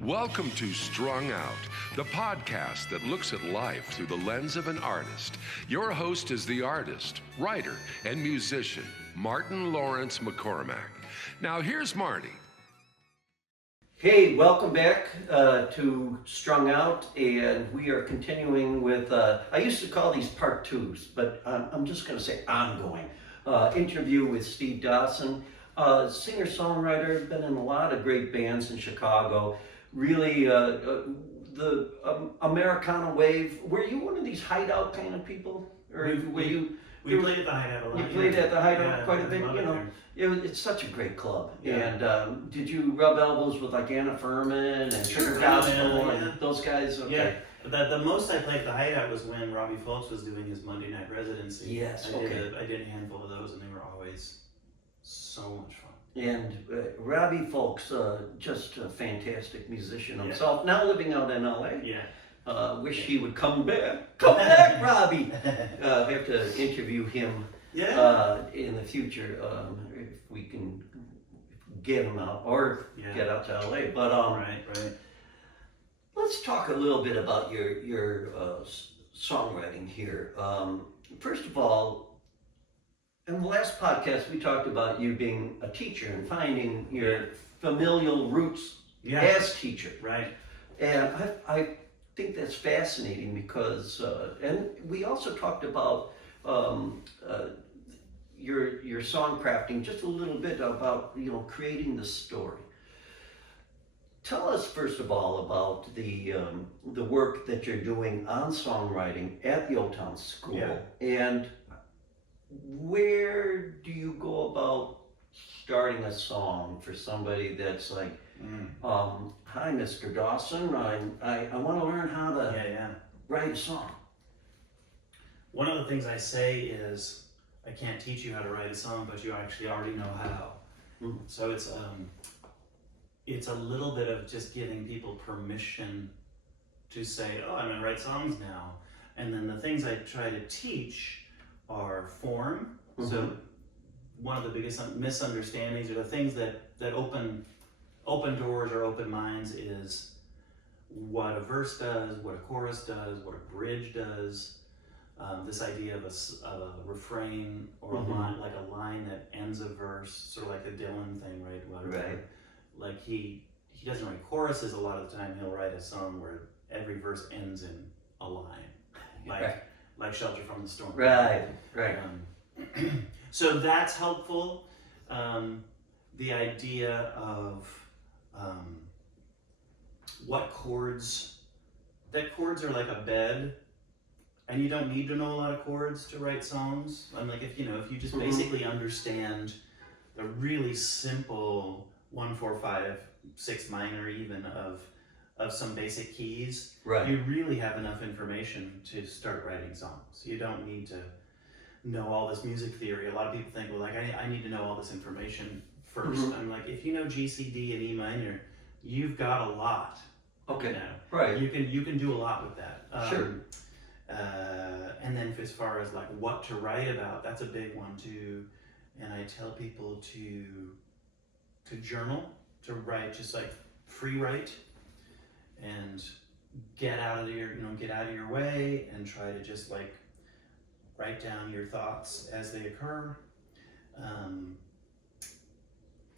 Welcome to Strung Out, the podcast that looks at life through the lens of an artist. Your host is the artist, writer, and musician, Martin Lawrence McCormack. Now here's Marty. Hey, welcome back to Strung Out, and we are continuing with, I used to call these part twos, but I'm just going to say ongoing. Interview with Steve Dawson, singer-songwriter, been in a lot of great bands in Chicago. Really, the Americana wave. Were you one of these hideout kind of people? Or were you? We played at the Hideout a lot. You played at the Hideout quite a bit, you know. It's such a great club. Yeah. And did you rub elbows with like Anna Furman and Sugar Gospel and those guys? Okay. Yeah. The most I played at the Hideout was when Robbie Fulks was doing his Monday night residency. Yes. I did a handful of those, and they were always so much fun. And Robbie Fulks, just a fantastic musician himself. Now living out in LA. Yeah. Wish he would come back. Come back, Robbie. I have to interview him in the future if we can get him out or get out to LA. But right. Let's talk a little bit about your songwriting here. First of all, in the last podcast we talked about you being a teacher and finding your familial roots as teacher. Right. And I think that's fascinating because, and we also talked about your song crafting, just a little bit about creating the story. Tell us first of all about the work that you're doing on songwriting at the Old Town School, and where do you go about starting a song for somebody that's like, hi, Mr. Dawson, I want to learn how to write a song. One of the things I say is, I can't teach you how to write a song, but you actually already know how. So it's a little bit of just giving people permission to say, oh, I'm going to write songs now. And then the things I try to teach are form. So one of the biggest misunderstandings, or the things that open doors or open minds, is what a verse does, what a chorus does, what a bridge does. This idea of a refrain or a line, like a line that ends a verse, sort of like the Dylan thing, right? Right. Like he doesn't write choruses a lot of the time. He'll write a song where every verse ends in a line, like Shelter from the Storm. Right. So that's helpful. The idea of what chords are like a bed, and you don't need to know a lot of chords to write songs. I'm like, if you just basically understand the really simple 1, 4, 5, 6 minor even of some basic keys, you really have enough information to start writing songs. You don't need to know all this music theory. A lot of people think, well, like I need to know all this information first. I'm like, if you know G, C, D, and E minor, you've got a lot. Okay. Now. Right. You can do a lot with that. Sure. And then as far as like what to write about, that's a big one too. And I tell people to journal, to write, just like free write, and get out of your way and try to just like write down your thoughts as they occur.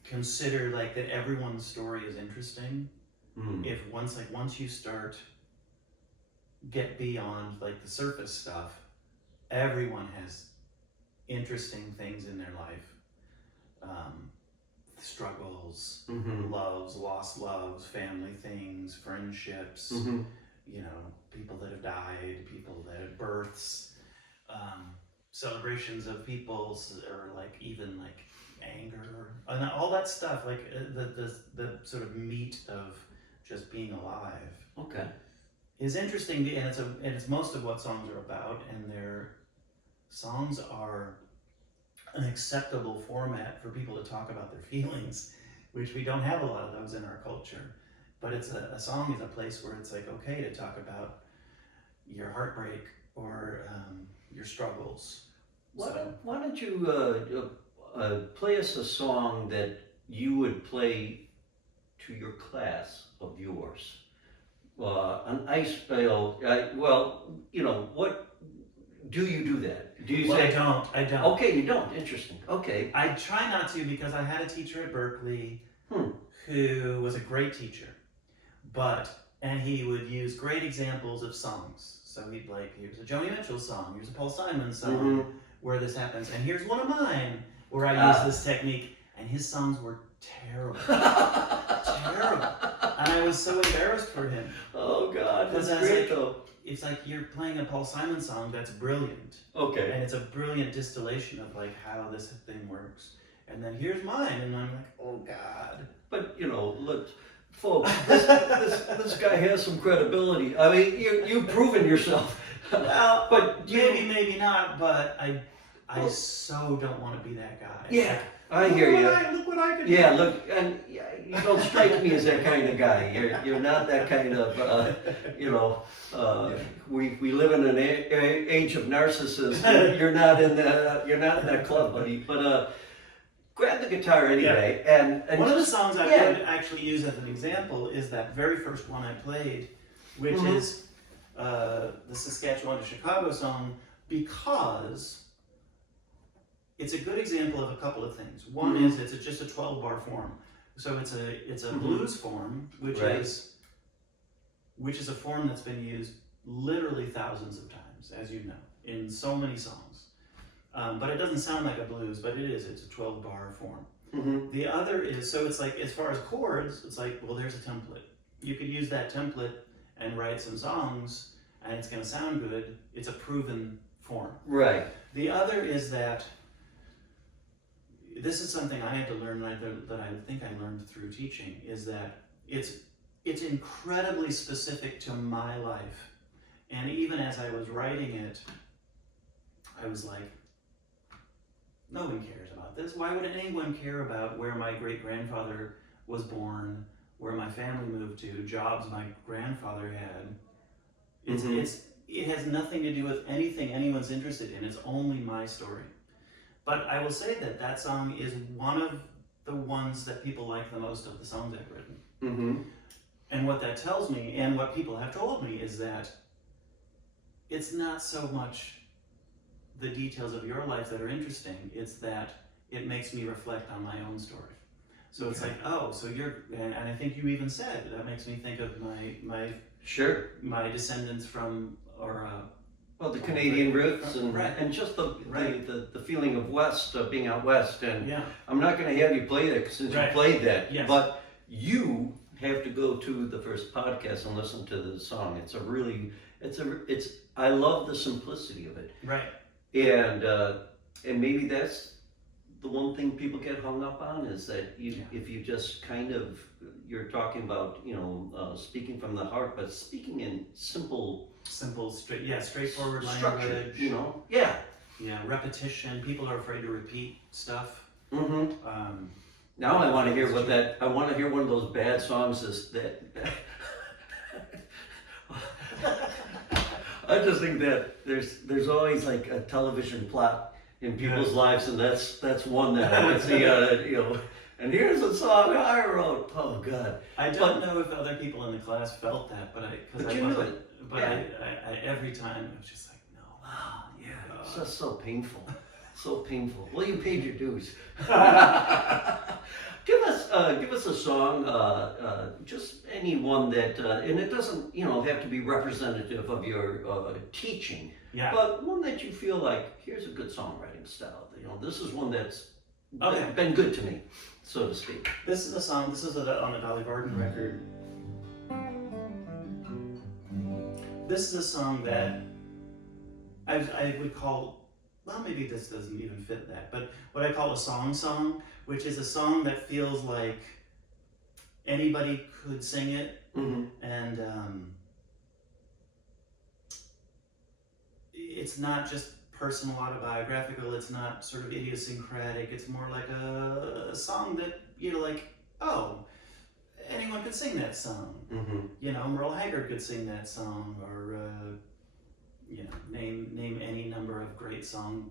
Consider like that everyone's story is interesting. If once you get beyond like the surface stuff, everyone has interesting things in their life. Struggles, loves, lost loves, family things, friendships, people that have died, people that have births, celebrations of people's, or like even like anger, and all that stuff, like the sort of meat of just being alive. Is interesting, and it's most of what songs are about, and their songs are an acceptable format for people to talk about their feelings, which we don't have a lot of those in our culture. But it's a song is a place where it's like okay to talk about your heartbreak or your struggles. Why don't you play us a song that you would play to your class of yours? An ice, what do you do that? Do you Well, say? I don't. Okay, you don't. Interesting. Okay. I try not to because I had a teacher at Berkeley who was a great teacher, and he would use great examples of songs. So he'd here's a Joni Mitchell song, here's a Paul Simon song where this happens, and here's one of mine where I use this technique, and his songs were terrible. Terrible. And I was so embarrassed for him. Oh God, that's great though. It's like you're playing a Paul Simon song that's brilliant. Okay. And it's a brilliant distillation of how this thing works. And then here's mine, and I'm like, oh God. But look, folks, this guy has some credibility. I mean, you've proven yourself. Well, but maybe not. But I so don't want to be that guy. Yeah, I hear you. Look what I can do. Yeah, look, and you don't strike me as that kind of guy. You're not that kind of. We live in an age of narcissists. You're not in that club, buddy. But grab the guitar anyway, and one of the songs I would actually use as an example is that very first one I played, which is the Saskatchewan to Chicago song, because it's a good example of a couple of things. One is it's just a 12-bar form, so it's a blues form, which is a form that's been used literally thousands of times, as you know, in so many songs. But it doesn't sound like a blues, but it is. It's a 12-bar form. The other is, so it's as far as chords, it's well, there's a template. You could use that template and write some songs, and it's going to sound good. It's a proven form. Right. The other is that this is something I had to learn that I think I learned through teaching, is that it's incredibly specific to my life. And even as I was writing it, I was like, no one cares about this. Why would anyone care about where my great-grandfather was born, where my family moved to, jobs my grandfather had? It has nothing to do with anything anyone's interested in. It's only my story. But I will say that song is one of the ones that people like the most of the songs I've written. And what that tells me, and what people have told me, is that it's not so much the details of your life that are interesting, it's that it makes me reflect on my own story. So it's so you're, and I think you even said, that makes me think of my descendants from, the Canadian roots, and just the feeling of West, being out West, and I'm not going to have you play that since you played that, but you have to go to the first podcast and listen to the song. I love the simplicity of it. Right. And maybe that's the one thing people get hung up on, is that if you just you're talking about speaking from the heart, but speaking in simple, straightforward structure, language. Repetition. People are afraid to repeat stuff. Now I want to hear I want to hear one of those bad songs that. I just think that there's always a television plot in people's lives, and that's one that I would see. And here's a song I wrote. Oh God! I don't know if other people in the class felt that, but I wasn't. But I every time I was just like, no. Oh yeah, it's just so painful, so painful. Well, you paid your dues. Give us a song, just any one that, and it doesn't, have to be representative of your teaching, but one that you feel like, here's a good songwriting style. This is one that's been good to me, so to speak. This is a song. This is on a Dolly Parton record. This is a song that I would call, well, maybe this doesn't even fit that, but what I call a song, which is a song that feels like anybody could sing it, and it's not just personal, autobiographical, it's not sort of idiosyncratic, it's more like a song that you're like, oh, anyone could sing that song. Merle Haggard could sing that song, or name any number of great song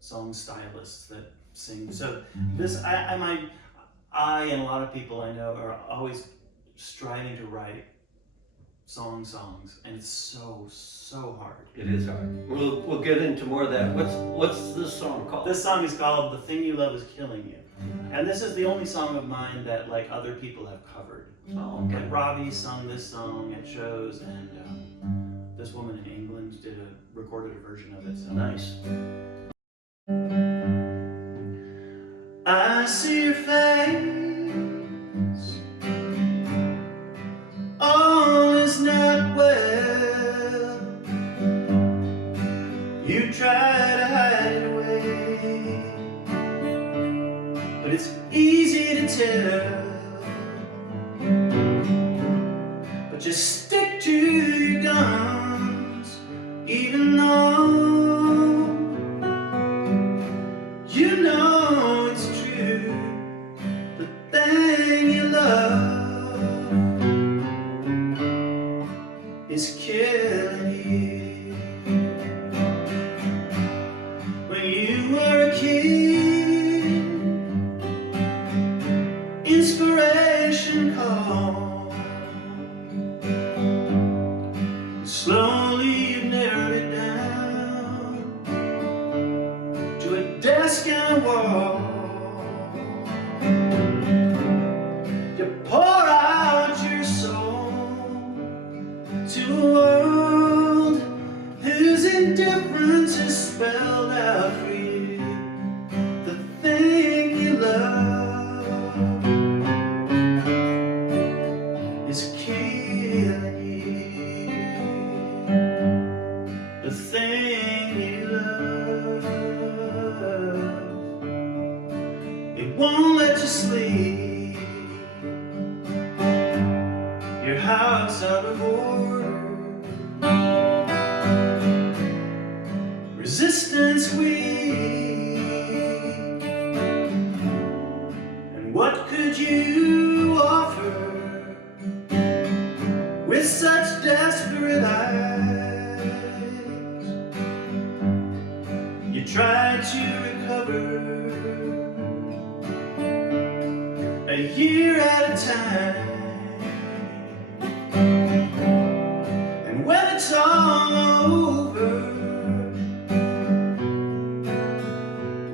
stylists that sing. So this, I and a lot of people I know are always striving to write songs, and it's so hard. It is hard. We'll get into more of that. What's this song called? This song is called "The Thing You Love Is Killing You," and this is the only song of mine that like other people have covered. Oh, okay. Like Robbie sung this song at shows, and this woman in England recorded a version of it. So Nice. I see your face. All is not well. You try to hide away, but it's easy to tell. But just stick to your guns, even though you know it's true. The thing you love is killing you. When you were a kid, inspiration called. Slowly you've narrowed it down to a desk and a wall. You pour out your soul to a world whose indifference is spelled out for you. The thing you love is killing you. The thing you love, it won't let you sleep. Your house out of order, resistance weak. And what could you offer with such desperate eyes? You tried to recover a year at a time. And when it's all over,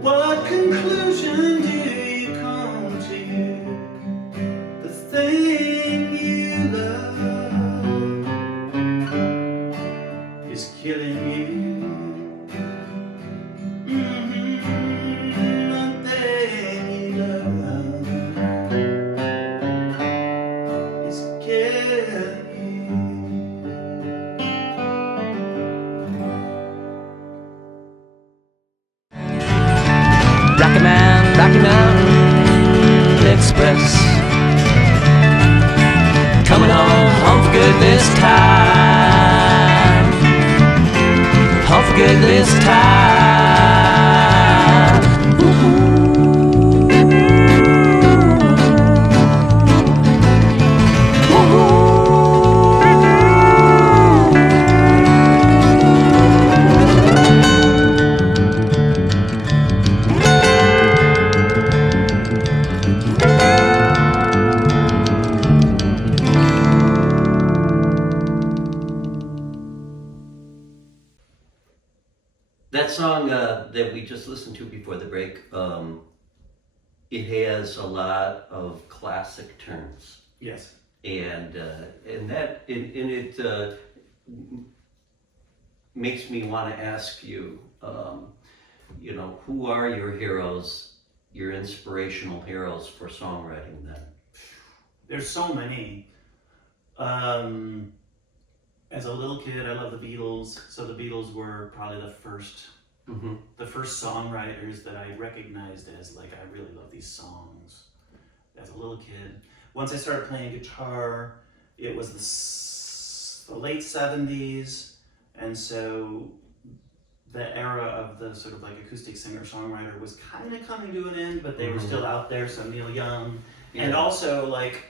what conclusion do you come to? The thing you love is killing you. The thing you love is killing you. Rocky Mountain Express, coming home for good this time, home for good this time. Ooh. That song that we just listened to before the break, it has a lot of classic turns, Yes. and it makes me want to ask you, who are your heroes, your inspirational heroes for songwriting? Then There's so many. As a little kid, I loved the Beatles. So the Beatles were probably the first songwriters that I recognized as like, I really love these songs as a little kid. Once I started playing guitar, it was the late 70s, and so the era of the sort of like acoustic singer-songwriter was kind of coming to an end, but they were still out there. So Neil Young, and also like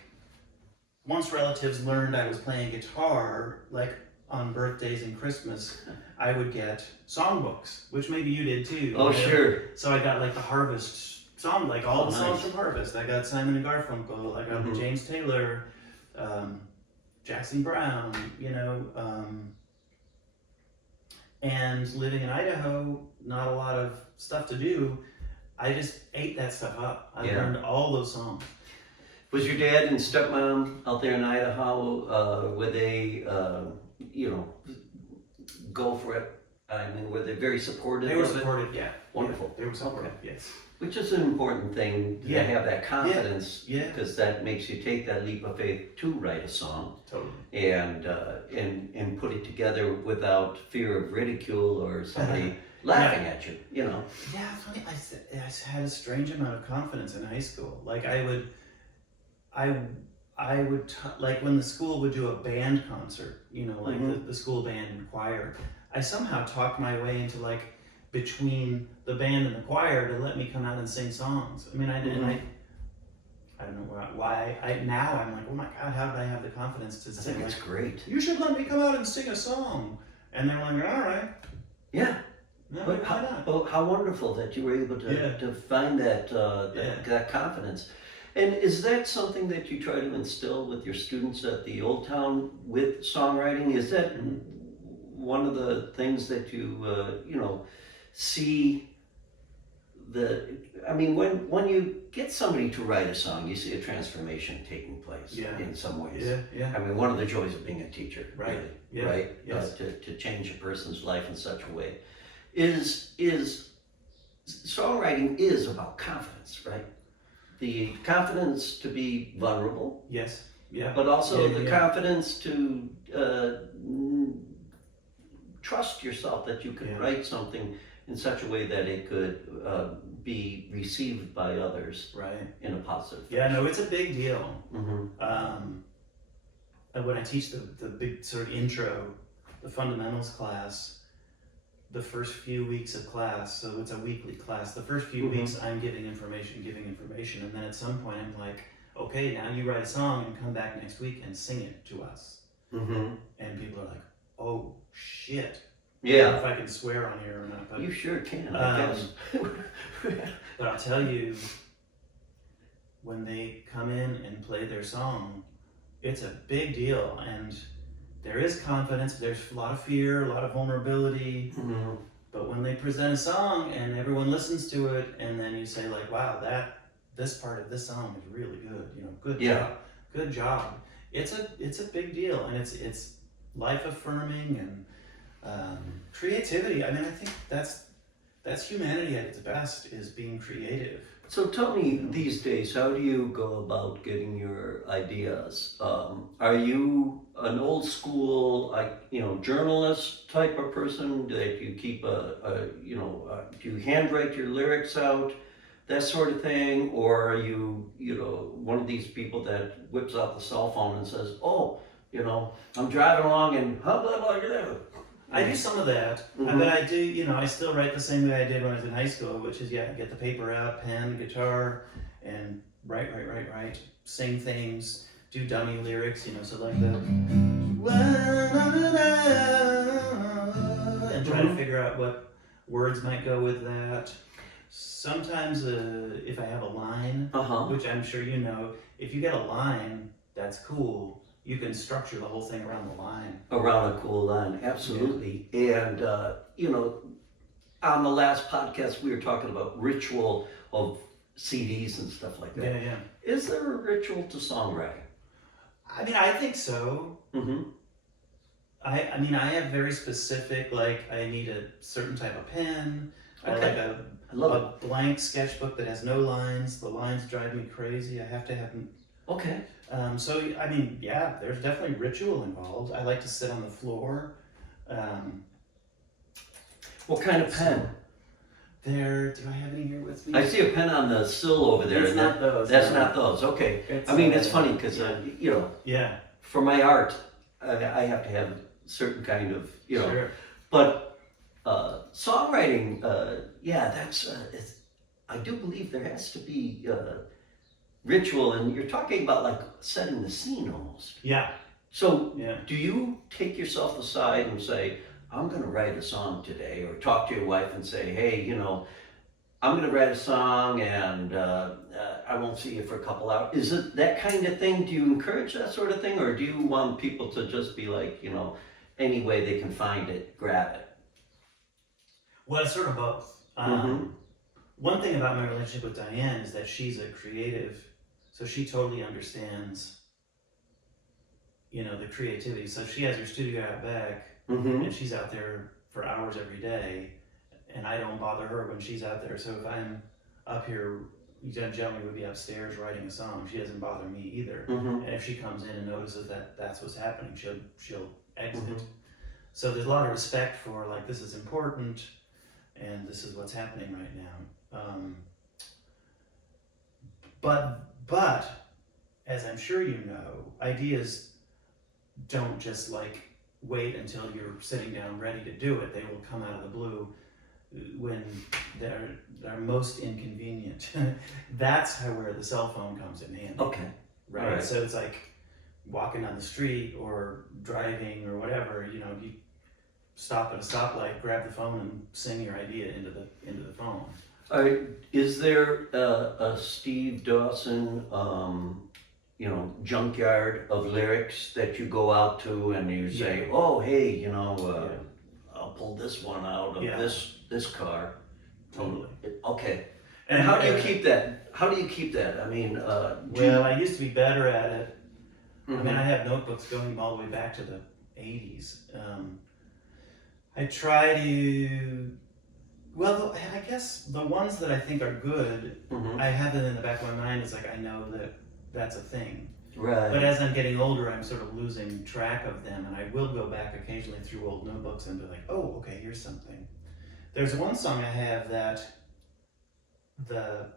once relatives learned I was playing guitar, like on birthdays and Christmas, I would get songbooks, which maybe you did too. Oh, sure. So I got like the Harvest song, like all Oh, the songs nice. from Harvest. I got Simon and Garfunkel, I got Mhm. James Taylor, Jackson Brown, and living in Idaho, not a lot of stuff to do. I just ate that stuff up. I Yeah. learned all those songs. Was your dad and stepmom out there in Idaho, were they, go for it? I mean, were they very supportive They were of it? supportive, yeah. Wonderful. They were supportive, yes. Which is an important thing, to Yeah. have that confidence, Yeah. because that makes you take that leap of faith to write a song Totally. and put it together without fear of ridicule or somebody laughing at you, Yeah, funny. I had a strange amount of confidence in high school. Like I would like when the school would do a band concert, like Mhm. the school band and choir. I somehow talked my way into like between the band and the choir to let me come out and sing songs. I mean, I don't know why. Now I'm like, oh my God, how did I have the confidence to I say think like, it's great. you should let me come out and sing a song? And they're like, all right. Yeah, No, but why not? how wonderful that you were able to, Yeah. to find that, Yeah. that confidence. And is that something that you try to instill with your students at the Old Town with songwriting? Is that one of the things that you, see when you get somebody to write a song, you see a transformation taking place Yeah. in some ways. Yeah. I mean, one of the joys of being a teacher, Right. really, Yeah. right? Yes. To change a person's life in such a way. Is songwriting is about confidence, right? The confidence to be vulnerable, Yes. Yeah. but also Yeah, the yeah. confidence to trust yourself that you can Yeah. write something in such a way that it could be received by others Right. in a positive Yeah, no, it's a big deal. Mm-hmm. And when I teach the big sort of intro, the fundamentals class, the first few weeks of class, so it's a weekly class, the first few Mhm. weeks I'm giving information, and then at some point I'm like, okay, now you write a song and come back next week and sing it to us. Mm-hmm. And people are like, oh shit. I don't Yeah, know if I can swear on here or not, but you sure can, I guess. But I'll tell you, when they come in and play their song, it's a big deal, and there is confidence, there's a lot of fear, a lot of vulnerability, Mhm. but when they present a song and everyone listens to it, and then you say like, wow, this part of this song is really good, good job. It's a big deal, and it's life affirming and creativity. I mean, I think that's humanity at its best, is being creative. So tell me, these days, how do you go about getting your ideas? Are you an old school, journalist type of person that you keep do you handwrite your lyrics out, that sort of thing? Or are you, one of these people that whips out the cell phone and says, oh, I'm driving along and blah, blah, blah, blah. I do some of that, Mhm. but I do, I still write the same way I did when I was in high school, which is, get the paper out, pen, guitar, and write, sing things, do dummy lyrics, so like the, and try to figure out what words might go with that. Sometimes, if I have a line, Uh-huh. which I'm sure if you get a line, that's cool. You can structure the whole thing around the line. Around a cool line, absolutely. And, on the last podcast, we were talking about ritual of CDs and stuff like that. Yeah. Is there a ritual to songwriting? I mean, I think so. Mm-hmm. I mean, I have very specific, like, I need a certain type of pen. I Okay. like I love a blank sketchbook that has no lines. The lines drive me crazy. I have to have them. Okay. So, I mean, yeah, there's definitely ritual involved. I like to sit on the floor. What kind of pen? Do I have any here with me? I see a pen on the sill over there. It's and not those. That's no. not those. Okay. It's, I mean, it's funny because, Yeah. for my art, I have to have certain kind of, Sure. But songwriting, that's. I do believe there has to be ritual, and you're talking about like setting the scene almost. Yeah. So, Yeah. do you take yourself aside and say, I'm going to write a song today, or talk to your wife and say, hey, I'm gonna write a song and I won't see you for a couple hours. Is it that kind of thing? Do you encourage that sort of thing, or do you want people to just be like, you know, any way they can find it, grab it? Well, it's sort of both. One thing about my relationship with Diane is that she's a creative, so she totally understands, you know, the creativity. So she has her studio out back, and she's out there for hours every day, and I don't bother her when she's out there. So if I'm up here, generally would be upstairs writing a song. She doesn't bother me either. And if she comes in and notices that that's what's happening, she'll exit. So there's a lot of respect for, like, this is important, and this is what's happening right now. But as I'm sure you know, ideas don't just like wait until you're sitting down ready to do it. They will come out of the blue when they're most inconvenient. That's where the cell phone comes in handy. Okay. Right? Right. So it's like walking down the street or driving or whatever, you know, you stop at a stoplight, grab the phone and sing your idea into the phone. All right. Is there a Steve Dawson, you know, junkyard of lyrics that you go out to and you say, oh, hey, you know, I'll pull this one out of this car. Totally. Okay. And how do you keep that? How do you keep that? I mean, well, I used to be better at it. I mean, I have notebooks going all the way back to the 80s. I try to, well, I guess the ones that I think are good, I have them in the back of my mind. It's like, I know that that's a thing. Right. But as I'm getting older, I'm sort of losing track of them, and I will go back occasionally through old notebooks and be like, oh, okay, here's something. There's one song I have that the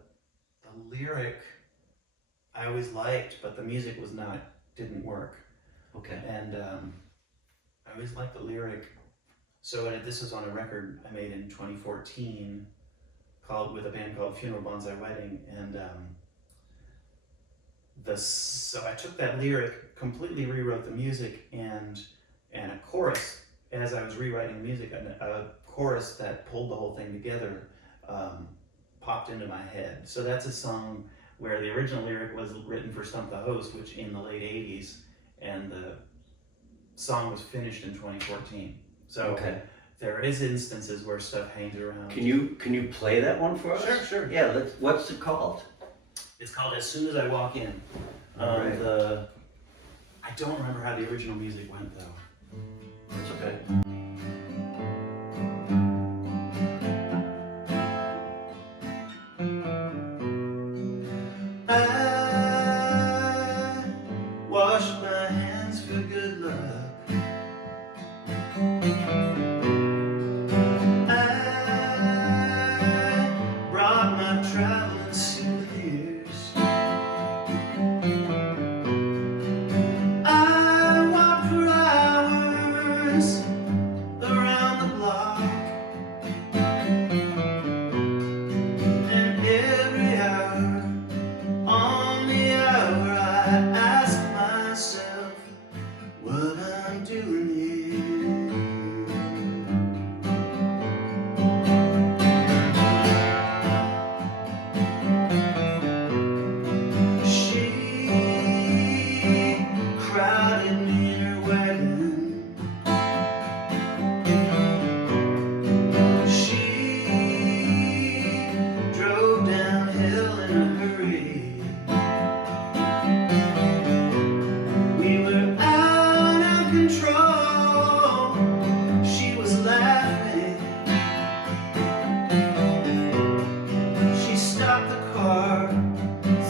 lyric I always liked, but the music didn't work. Okay. And I always liked the lyric. So this was on a record I made in 2014 with a band called Funeral Bonsai Wedding, and so I took that lyric, completely rewrote the music, and a chorus as I was rewriting the music, a chorus that pulled the whole thing together popped into my head. So that's a song where the original lyric was written for Stump the Host, which in the late 80s, and the song was finished in 2014. So there is instances where stuff hangs around. Can you play that one for us? Sure. Yeah. What's it called? It's called As Soon as I Walk In. Right. I don't remember how the original music went though. That's okay. I wash my hands for good luck. I brought my traveling souvenirs. I walked for hours around the block, and every hour on the hour I ask myself what I'm doing here. She crowded me in her wagon. She drove downhill in a hurry. We were out of control. She was laughing. She stopped the car,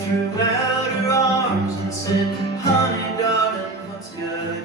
threw out her arms and said, honey, darling, what's got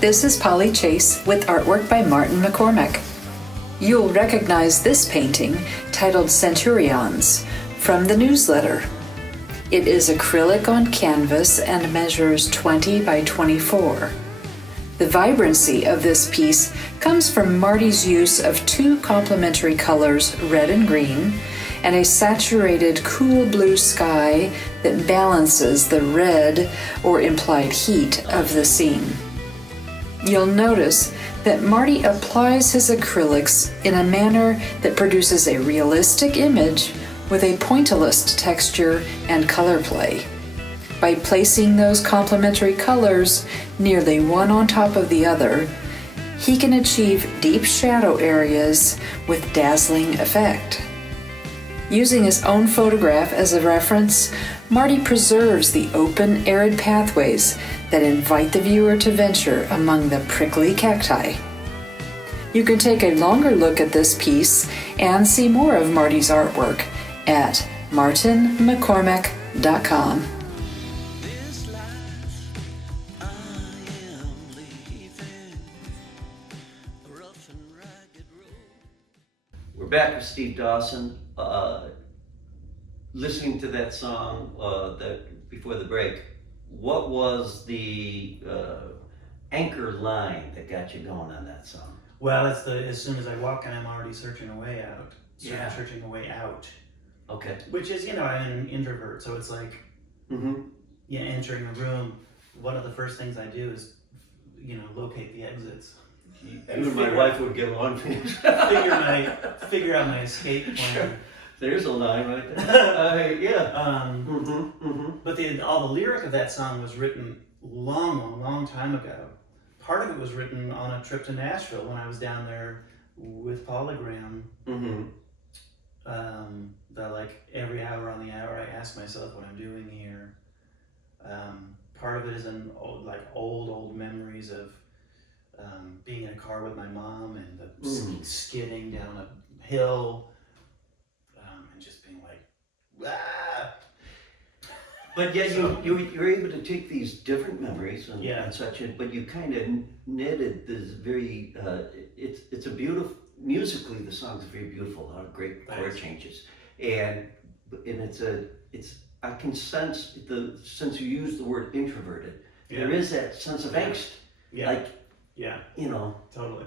This is Polly Chase with artwork by Martin McCormack. You'll recognize this painting, titled Centurions, from the newsletter. It is acrylic on canvas and measures 20 by 24. The vibrancy of this piece comes from Marty's use of two complementary colors, red and green, and a saturated cool blue sky that balances the red or implied heat of the scene. You'll notice that Marty applies his acrylics in a manner that produces a realistic image with a pointillist texture and color play. By placing those complementary colors nearly one on top of the other, he can achieve deep shadow areas with dazzling effect. Using his own photograph as a reference, Marty preserves the open, arid pathways that invite the viewer to venture among the prickly cacti. You can take a longer look at this piece and see more of Marty's artwork at martinmccormack.com. We're back with Steve Dawson. Listening to that song before the break, what was the anchor line that got you going on that song? Well, it's as soon as I walk in, I'm already searching a way out. Searching a way out. Okay. Which is, I'm an introvert, so it's like, entering a room, one of the first things I do is, locate the exits. You and my wife would get along. figure out my escape plan. There's a line right there. But all the lyric of that song was written long time ago. Part of it was written on a trip to Nashville when I was down there with Polygram. That like every hour on the hour I ask myself what I'm doing here. Part of it is in old memories of being in a car with my mom and the skidding down a hill. And just being like, ah! But yet you're able to take these different memories and such, but you kind of knitted this very, it's a beautiful, musically the song's very beautiful, a lot of great chord changes. And I can sense, since you use the word introverted, there is that sense of angst. Totally.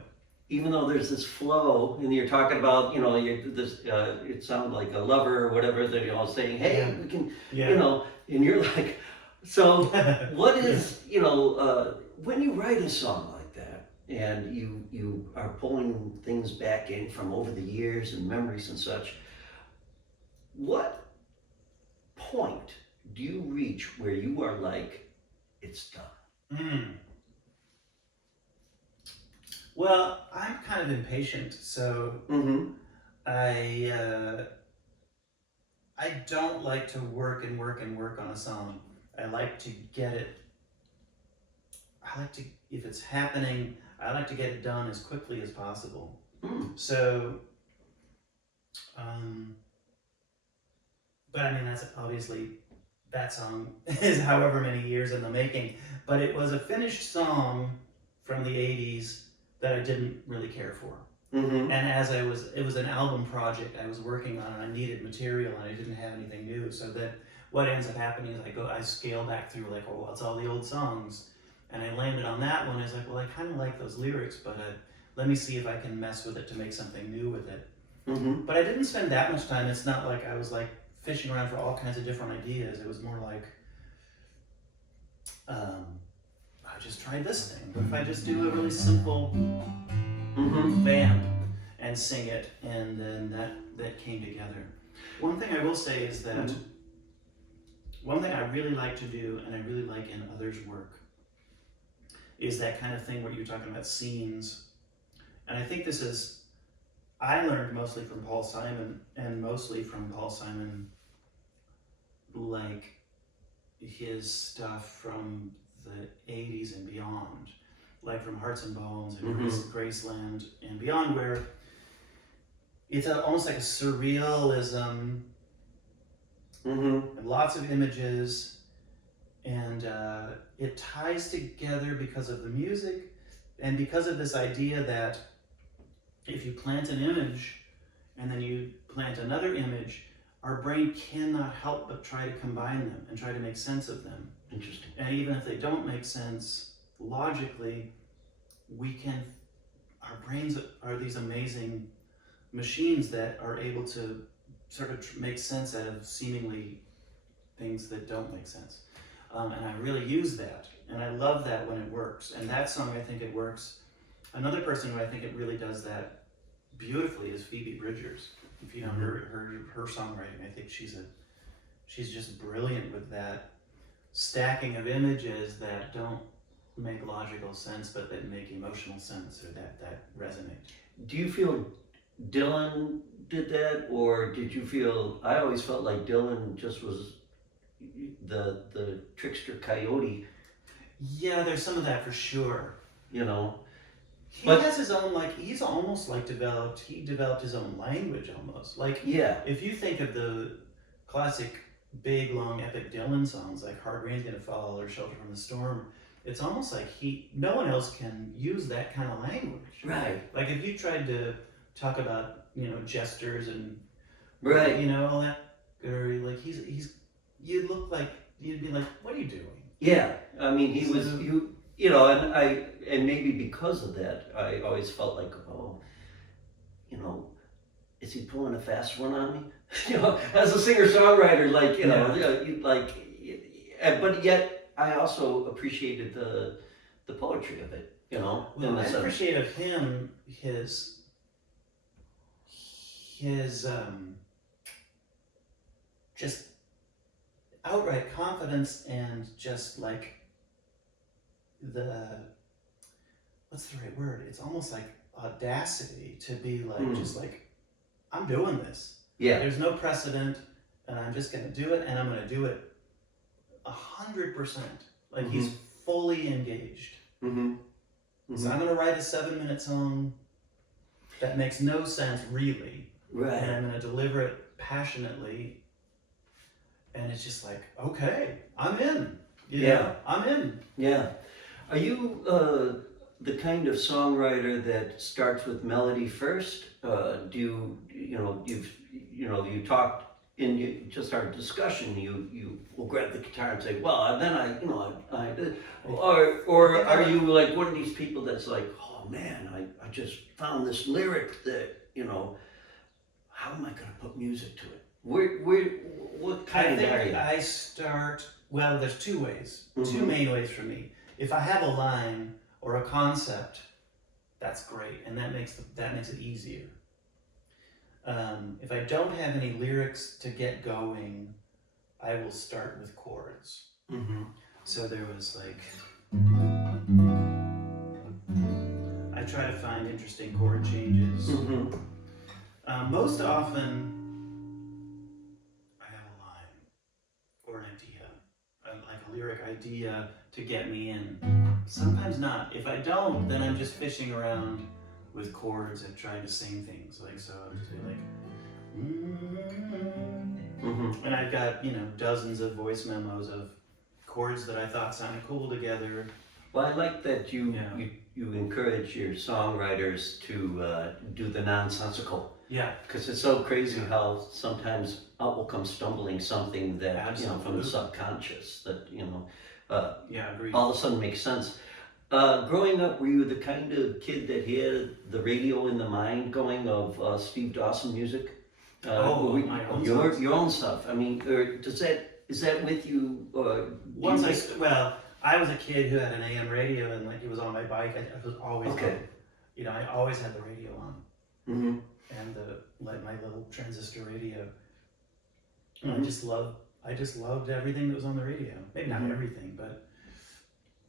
Even though there's this flow, and you're talking about, it sounds like a lover or whatever, they're saying, hey, we can, and you're like, so what is, when you write a song like that, and you are pulling things back in from over the years and memories and such, what point do you reach where you are like, it's done? Well, I'm kind of impatient, so I don't like to work on a song. I like to get it. If it's happening, I like to get it done as quickly as possible. So, but I mean, that's obviously, that song is however many years in the making, but it was a finished song from the 80s that I didn't really care for. And it was an album project I was working on, and I needed material, and I didn't have anything new. So that what ends up happening is I scale back through it's all the old songs, and I landed on that one. I was like, well, I kind of like those lyrics, but let me see if I can mess with it to make something new with it. But I didn't spend that much time. It's not like I was fishing around for all kinds of different ideas. It was more like, I just tried this thing. What if I just do a really simple band and sing it, and then that came together. One thing I will say is that one thing I really like to do, and I really like in others' work, is that kind of thing where you're talking about scenes. And I think I learned mostly from Paul Simon, like his stuff from the 80s and beyond, like from Hearts and Bones and Graceland and beyond, where it's almost like a surrealism, and lots of images, and it ties together because of the music, And because of this idea that if you plant an image and then you plant another image, our brain cannot help but try to combine them and try to make sense of them. Interesting. And even if they don't make sense logically, our brains are these amazing machines that are able to sort of make sense out of seemingly things that don't make sense. And I really use that. And I love that when it works. And that song, I think it works. Another person who I think it really does that beautifully is Phoebe Bridgers. If you know her songwriting, I think she's just brilliant with that stacking of images that don't make logical sense, but that make emotional sense, or that resonate. Do you feel Dylan did that, or did you feel? I always felt like Dylan just was the trickster coyote. Yeah, there's some of that for sure. You know. He has his own, he's almost he developed his own language almost. Yeah. If you think of the classic big, long, epic Dylan songs like Hard Rain's Gonna Fall or Shelter from the Storm, it's almost like no one else can use that kind of language. Right. Like if you tried to talk about, jesters and, right, all that, or you'd be like, what are you doing? Yeah. I mean, he was, and maybe because of that, I always felt like, is he pulling a fast one on me? As a singer-songwriter, but yet I also appreciated the poetry of it, Well, I appreciate of him his just outright confidence and just what's the right word? It's almost like audacity to be I'm doing this. Yeah. There's no precedent, and I'm just gonna do it, and I'm gonna do it 100%. He's fully engaged. So I'm gonna write a 7-minute song that makes no sense really. Right. And I'm gonna deliver it passionately. And it's just okay, I'm in. I'm in. Yeah. Are you the kind of songwriter that starts with melody first? Do you talked in just our discussion, you will grab the guitar and say, well, and then or are you like one of these people that's like, oh man, I just found this lyric that, how am I going to put music to it? What kind are you? I start, there's two ways, two Mhm. main ways for me. If I have a line or a concept, that's great, and that makes it easier. If I don't have any lyrics to get going, I will start with chords. Mm-hmm. So there was I try to find interesting chord changes. Mm-hmm. Most often, I have a line or an idea, like a lyric idea to get me in. Sometimes not. If I don't, then I'm just fishing around with chords and trying to sing things. So I'll just be and I've got, dozens of voice memos of chords that I thought sounded cool together. Well, I like that you encourage your songwriters to do the nonsensical. Yeah. Because it's so crazy how sometimes out will come stumbling something that, from the subconscious that, Agreed. all of a sudden makes sense. Growing up, were you the kind of kid that had the radio in the mind going of Steve Dawson music? My own songs. Your own stuff. I mean, is that with you? I was a kid who had an AM radio, and he was on my bike. I was always I always had the radio on, and my little transistor radio. And I just loved everything that was on the radio. Maybe not everything, but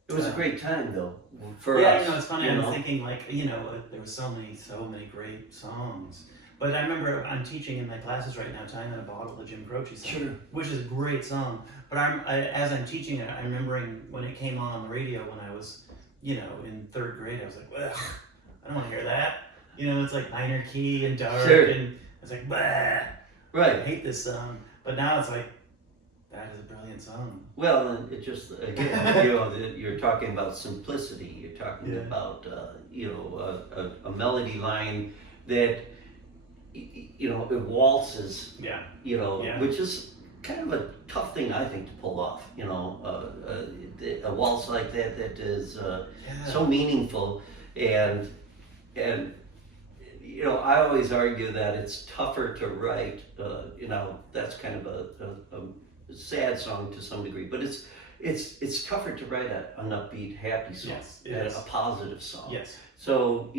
it was a great time though for us. It's funny. I'm thinking there was so many great songs. But I remember I'm teaching in my classes right now, Time in a Bottle, the Jim Croce song, which is a great song. But as I'm teaching it, I'm remembering when it came on the radio when I was, in 3rd grade. I was like, ugh, I don't want to hear that. It's like minor key and dark, and I was like, bah. Right. I hate this song. But now it's like, that is a brilliant song. Well, and it just, again, you're talking about simplicity. You're talking Yeah. about, a melody line that, it waltzes, Yeah. which is kind of a tough thing, I think, to pull off. A waltz like that is so meaningful, and I always argue that it's tougher to write. That's kind of a sad song to some degree, but it's tougher to write an upbeat, happy song, Yes, it and is. a positive song. Yes. So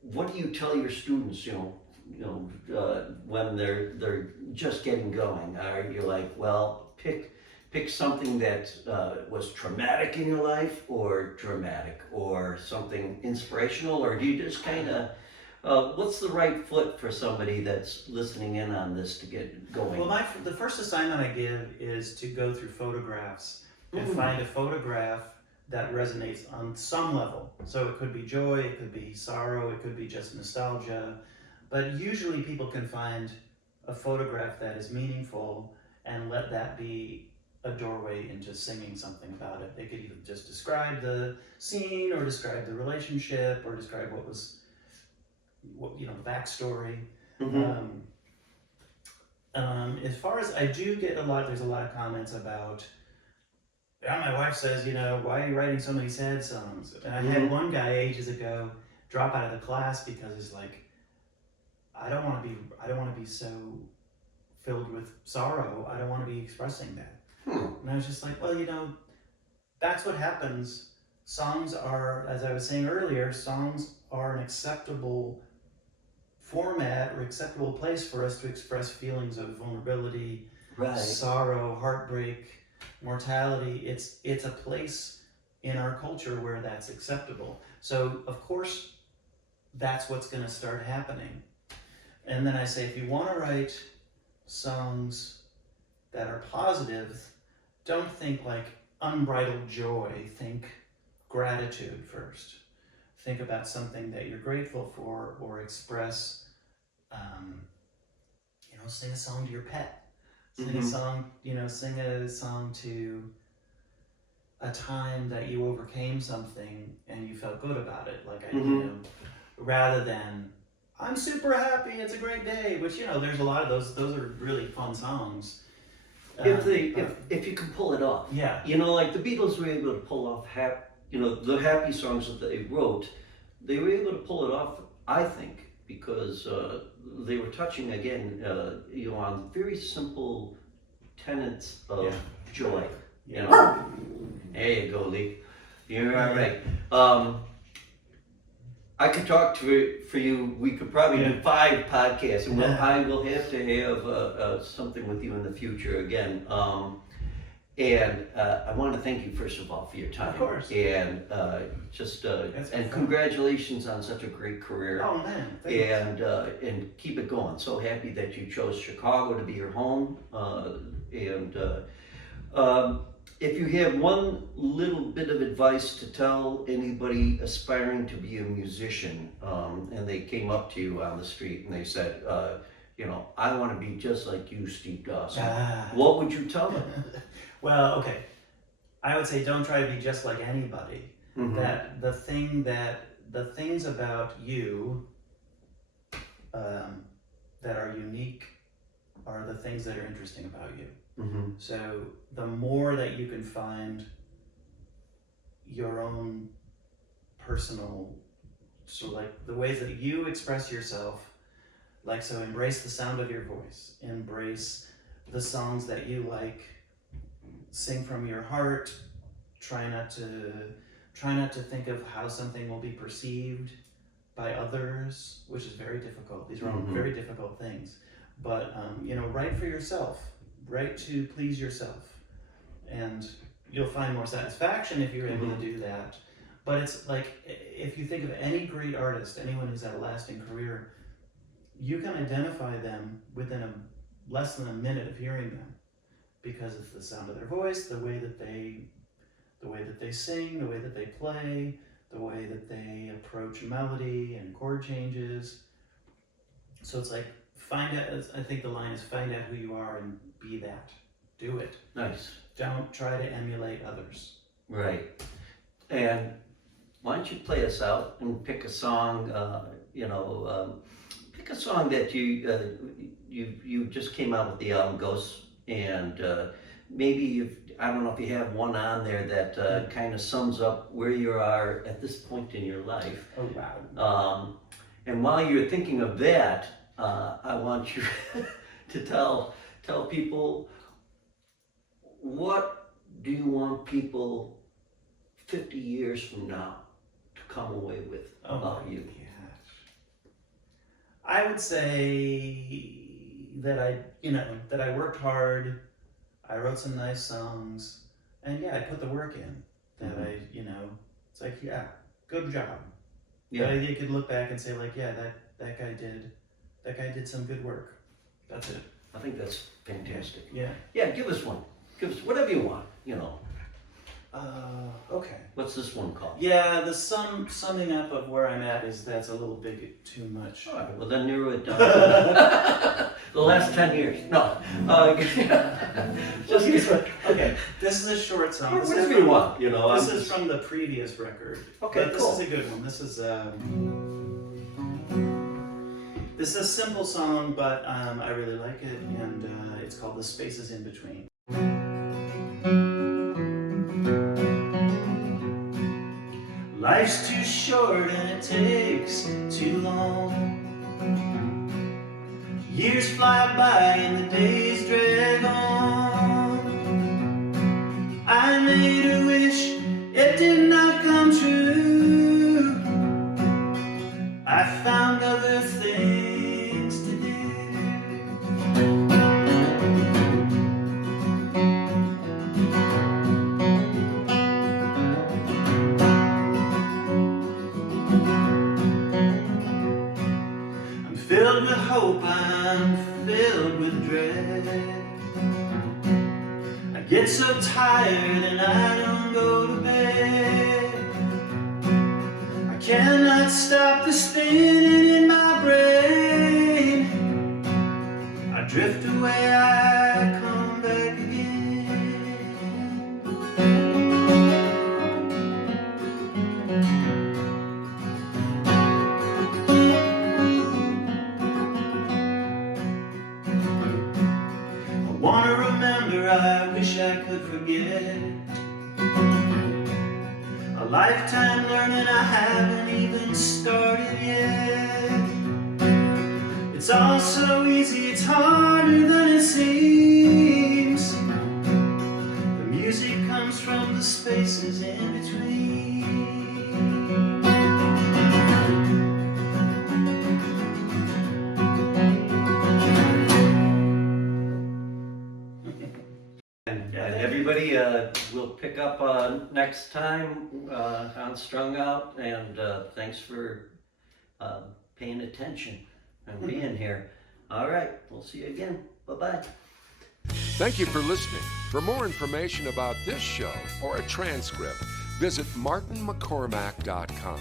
what do you tell your students? When they're just getting going, are you like, well, pick something that was traumatic in your life, or dramatic, or something inspirational, or do you just kind of, what's the right foot for somebody that's listening in on this to get going? Well, the first assignment I give is to go through photographs and find a photograph that resonates on some level. So it could be joy, it could be sorrow, it could be just nostalgia. But usually people can find a photograph that is meaningful and let that be a doorway into singing something about it. They could even just describe the scene, or describe the relationship, or describe the backstory. Mhm. As far as I do get there's a lot of comments about, my wife says, why are you writing so many sad songs? And I had one guy ages ago drop out of the class because he's like, I don't want to be so filled with sorrow. I don't want to be expressing that. And I was just like, well, that's what happens. Songs are, as I was saying earlier, songs are an acceptable format or acceptable place for us to express feelings of vulnerability, Right. sorrow, heartbreak, mortality. It's a place in our culture where that's acceptable. So of course, that's what's going to start happening. And then I say, if you want to write songs that are positive, don't think like unbridled joy. Think gratitude first. Think about something that you're grateful for, or express, sing a song to your pet. Sing a song to a time that you overcame something and you felt good about it. Like, rather than, I'm super happy, it's a great day, which, there's a lot of those are really fun songs. If you can pull it off. Yeah. Like the Beatles were able to pull off the happy songs that they wrote, they were able to pull it off, I think, because they were touching again, on very simple tenets of joy. There you go, Lee. You're all right. I could talk for you. We could probably do 5 podcasts, and I will have to have something with you in the future again. And I want to thank you first of all for your time. Of course. And and congratulations on such a great career. Oh man, thanks. And keep it going. So happy that you chose Chicago to be your home. If you have one little bit of advice to tell anybody aspiring to be a musician, and they came up to you on the street and they said, I want to be just like you, Steve Dawson. What would you tell them? Well, okay. I would say don't try to be just like anybody. Mm-hmm. That the things about you that are unique are the things that are interesting about you. Mm-hmm. So the more that you can find your own personal, so like the ways that you express yourself, like, so embrace the sound of your voice, embrace the songs that you like, sing from your heart, try not to think of how something will be perceived by others, which is very difficult. These are all very difficult things. But, write for yourself. Write to please yourself. And you'll find more satisfaction if you're able to do that. But it's like, if you think of any great artist, anyone who's had a lasting career, you can identify them within less than a minute of hearing them, because it's the sound of their voice, the way that they sing, the way that they play, the way that they approach melody and chord changes. So it's like, find out, I think the line is find out who you are and be that. Do it. Nice. Don't try to emulate others. Right. And why don't you play us out and pick a song, pick a song that you just came out with the album Ghosts, and maybe I don't know if you have one on there that kind of sums up where you are at this point in your life. Oh, wow. And while you're thinking of that, I want you to tell people, what do you want people 50 years from now to come away with about you? Gosh. I would say that I worked hard, I wrote some nice songs, and I put the work in. That it's like, good job. Yeah. That you could look back and say like, that guy did some good work. That's it. I think that's fantastic. Yeah. Yeah, give us one. Give us whatever you want, Okay. What's this one called? Yeah, the summing up of where I'm at that's a little bit too much. All right, well then narrow it down. The last 10 years. No. Just okay. This is a short song. Or whatever you want, This is from the previous record. Okay, but this cool. is a good one. This is a simple song, but I really like it, and it's called "The Spaces in Between." Life's too short and it takes too long. Years fly by and the days drag on. I made a wish, it did not come true. I found other things to do. Filled with hope, I'm filled with dread. I get so tired and I don't go to bed. I cannot stop the spinning in my brain. I drift away, I come back again. Wanna remember, I wish I could forget. A lifetime learning I haven't even started yet. It's all so easy, it's harder than it seems. The music comes from the spaces in between. And everybody, we'll pick up next time on Strung Out, and thanks for paying attention and being here. All right, we'll see you again. Bye-bye. Thank you for listening. For more information about this show or a transcript, visit martinmccormack.com.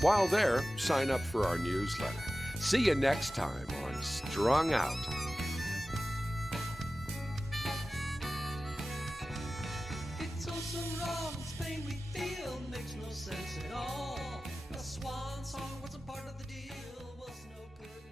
While there, sign up for our newsletter. See you next time on Strung Out. It's all so wrong, this pain we feel makes no sense at all. A swan song was a part of the deal, was no good.